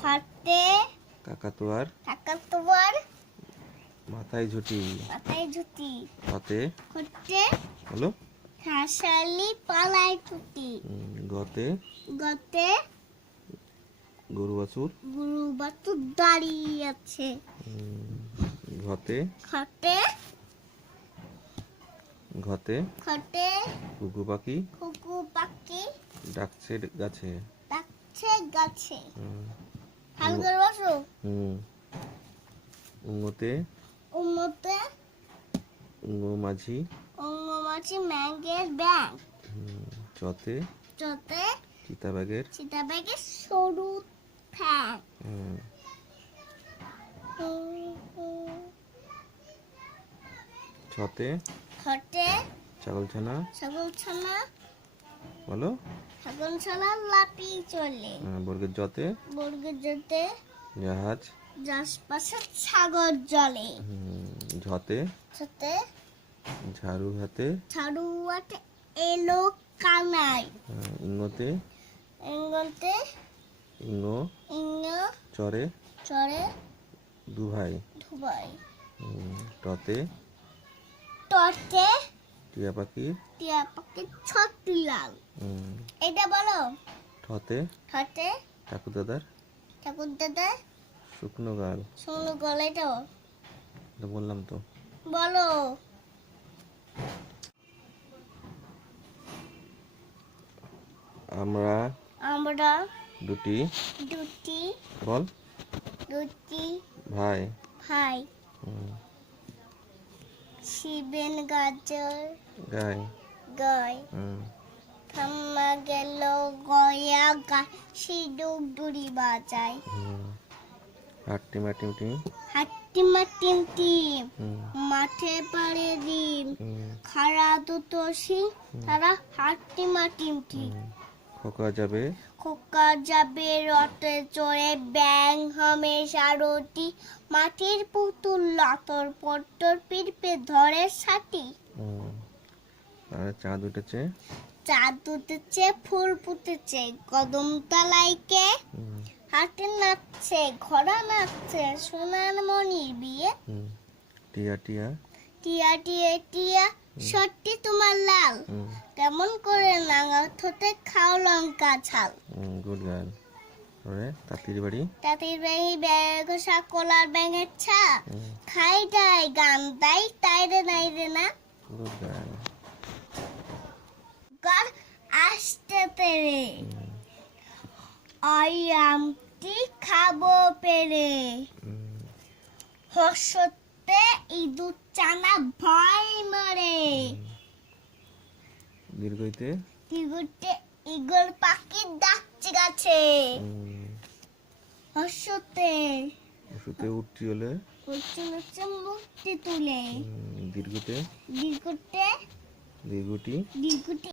খাটে কাকাতুয়ার মাথায় ঝুঁটি। হতে হলো হাঁসালি পালায় ছুটি। গতে গরু বাছুর দাঁড়িয়ে আছে। ঘতে ঘুঘু পাখি ডাকছে গাছে। উঙোতে মাঝি ম্যাঙ্গের ব্যাং। চতে চিতাবাঘের সরু ঠ্যাং। ছতে ছাগলছানা বলো লাফিয়ে চলে। বর্গের জতে জাহাজ সাগর জলে। ঝতে ঝাড়ু হাতে এলো কানাই। ইঙ্গতে ইঙ্গো চরে দুভাই। টতে টিয়া পাখি ছত্রিলাল। এটা বলো। ঠতে ঠাকুর দাদার শুকনো গাল। এটা বললাম তো। বলো। আমরা দুটি বল ভাই শিবেন গাজর গায় থাম্মা গেল গয়া সিঁদুর দুরি বাজায়। হাট্টিমা টিম মাঠে পাড়ে ডিম খাড়া দুটো সিং তারা হাট্টিমা টিম। খোকা যাবে রথে চড়ে ব্যাং হামেশা রটি মাটির পুতুল লতর পট্টর পিড়পে ধরে সাথী। চাঁদ উঠেছে ফুল ফুটেছে কদম তলাইকে হাটে নাচছে ঘোড়া নাচছে সোনার মনির বিয়ে। টিয়া সত্যি তোমার লাল কেমন করে নাঙা ঠোঁটে খাও লঙ্কা ঝাল। Good girl. তাঁতির বাড়ি ঘোষা কলার ব্যাঙের ছা খাই যাই গান তাই রে নাই রে না। Good girl. গান আসতে পেরে আমটি খাবো পেরে হসতে ইঁদুর চানা ভয় মরে। দীর্ঘইতে ইগল পাখি ডাকছে গাছে। হসতে উঠতি হলে মুক্তি তুলে। দীর্ঘতে দীর্ঘটি